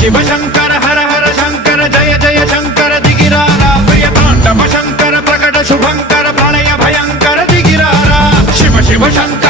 शिव शंकर हर हर शंकर जय जय शंकर दिगिरारा प्रिय तांडव शंकर प्रकट शुभंकर प्रलय भयंकर दिगिरारा शिव शिव शंकर